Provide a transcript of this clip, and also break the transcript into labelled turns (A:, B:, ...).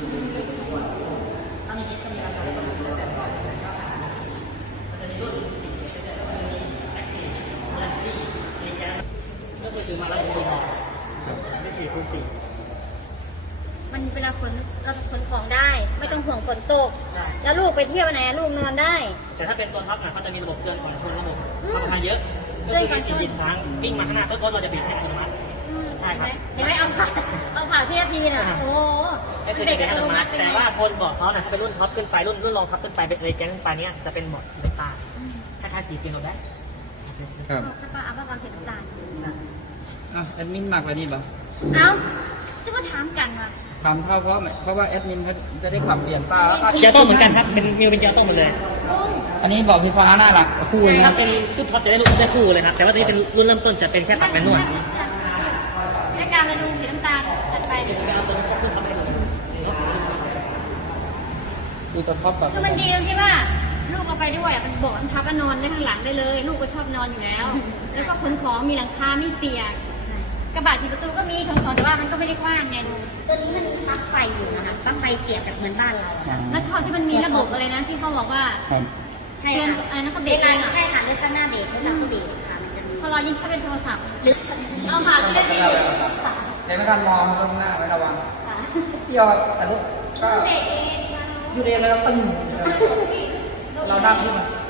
A: ตั้งนี้ก็มีราคาเริ่มต้นตั้งแต่มันจะมีรุ่น4จะมี Active มีแก๊สก็คือซื้อมาแล้วเป็น4ไม่4คูณ4
B: มันเวลาขนของได้ไม่ต้องห่วงฝนตกแล้วลูกไปเที่ยวไหนลูกนอนได้
A: แต่ถ้าเป็นตัวท็อปเขาจะมีระบบเตือนก่อนชนระบบทำงานเยอะก็คือมี4 ครั้งวิ่งมาข้างหน้าต้นเราจะปิดให้อัตโนมัติใช่ครับ
B: เห็นไหมเอาผ่าที่ทีน่ะโอ้
A: ก็คือจะเป็นอัตโนมัติแต่ว่าคนบอกเขาถ้าเป็นรุ่นท็อปขึ้นไปรุ่นรองท็อปขึ้นไปเป็นอะไรแก๊งขึ้นไปเนี้ยจะเป็นหมดสีน้ำตาลคล้ายๆสีเปียโนแบ็ค
B: ครับถ้าป้าเอาความเสียน้ำตาล
C: แอดมินมากกว่านี้ป่ะ
B: เอาจะมาถามกันว่ะ
C: ถามเขาเพราะว่าแอดมินเขาจะได้ขับเปลี่ยนป้า
A: เจ้าต้มเหมือนกันครับเป็นมิวเป็นเจ้าต้มหมดเลย
C: อันนี้บอกไฟฟ้าหน้าหลักคู่เลย
A: ครับเป็นรุ่นท็อปจะได้รุ่นได้คู่เลยครับแต่ว่าตอนนี้เป็นรุ่นเริ่มต้นจะเป็นแค่ตัดแมนนวล
B: ในการระดมสีน้ำตาลจัดไป
A: เอาตัวท็อปขึ้นไป
C: ดูตัวท็อปแบบ
B: คือมันดีตรงที่ว่าลูกเราไปด้วยมันบอกมันพับนอนได้ข้างหลังได้เลยลูกก็ชอบนอนอยู่แล้วแล้วก็ขนของมีหลังคาไม่เปียกกระบะ4 ประตูก็มีขนของแต่ว่ามันก็ไม่ได้กว้างไงตัวนี้มันมีปลั๊กไฟอยู่นะคะปลั๊กไฟเสียบแบบเหมือนบ้านเราแล้วชอบที่มันมีระบบอะไรนะที่เขาบอกว่า
D: ใช่ค่ะ
B: อะไรนะเขาเบรก
D: ใช่ค่ะเลือกหน้าเบรกเลือกหลังเบรกค่ะมันจะมี
B: พอเรายิ่งใช้เป็นโทรศัพท์หรือเอาผ่านไปได้ดี
C: ในการมองข้างหน้าไว้ระวังพี่ยอดแต่ลูกก็อยู่เรียนแล้วตึงเรานั่งขึ้นมา